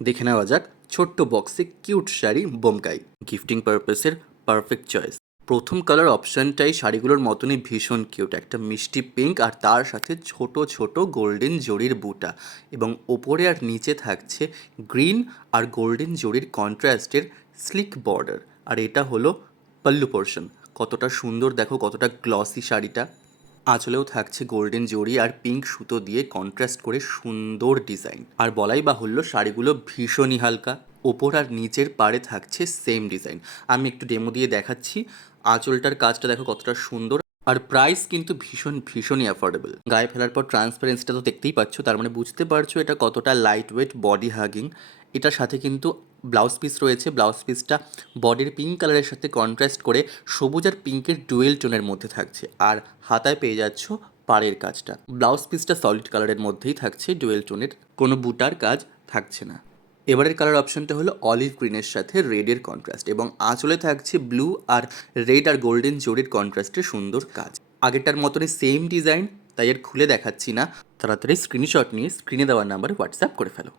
দেখে নেওয়া যাক ছোট্ট বক্সে কিউট শাড়ি বোমকাই। গিফটিং পারপাসের পারফেক্ট চয়েস। প্রথম কালার অপশনটাই শাড়িগুলোর মতনই ভীষণ কিউট, একটা মিষ্টি পিঙ্ক আর তার সাথে ছোট ছোট গোল্ডেন জরির বুটা, এবং ওপরে আর নিচে থাকছে গ্রিন আর গোল্ডেন জরির কন্ট্রাস্টের স্লিক বর্ডার। আর এটা হলো পাল্লু পোর্শন। কতটা সুন্দর দেখো, কতটা গ্লসি শাড়িটা। আঁচলেও থাকছে গোল্ডেন জরি আর পিঙ্ক সুতো দিয়ে কন্ট্রাস্ট করে সুন্দর ডিজাইন। আর বলাই বাহুল্য শাড়িগুলো ভীষণই হালকা। ওপর আর নিচের পাড়ে থাকছে সেম ডিজাইন। আমি একটু ডেমো দিয়ে দেখাচ্ছি। আঁচলটার কাজটা দেখো কতটা সুন্দর। আর প্রাইস কিন্তু ভীষণই অ্যাফোর্ডেবল। গায়ে ফেলার পর ট্রান্সপারেন্সিটা তো দেখতেই পাচ্ছ, তার মানে বুঝতে পারছো এটা কতটা লাইট ওয়েট, বডি হাগিং। এটার সাথে কিন্তু ব্লাউজ পিস রয়েছে। ব্লাউজ পিসটা বডির পিঙ্ক কালারের সাথে কন্ট্রাস্ট করে সবুজ আর পিঙ্কের ডুয়েল টোনের মধ্যে থাকছে। আর হাতায় পেয়ে যাচ্ছ পাড়ের কাজটা। ব্লাউজ পিসটা সলিড কালারের মধ্যেই থাকছে, ডুয়েল টোনের, কোনো বুটার কাজ থাকছে না। এবারের কালার অপশনটা হলো অলিভ গ্রিনের সাথে রেডের কন্ট্রাস্ট, এবং আঁচলে থাকছে ব্লু আর রেড আর গোল্ডেন জরির কন্ট্রাস্টের সুন্দর কাজ। আগেরটার মতনই সেম ডিজাইন, তাই আর খুলে দেখাচ্ছি না। তাড়াতাড়ি স্ক্রিনশট নিয়ে স্ক্রিনে দেওয়ার নাম্বারে হোয়াটসঅ্যাপ করে ফেলো।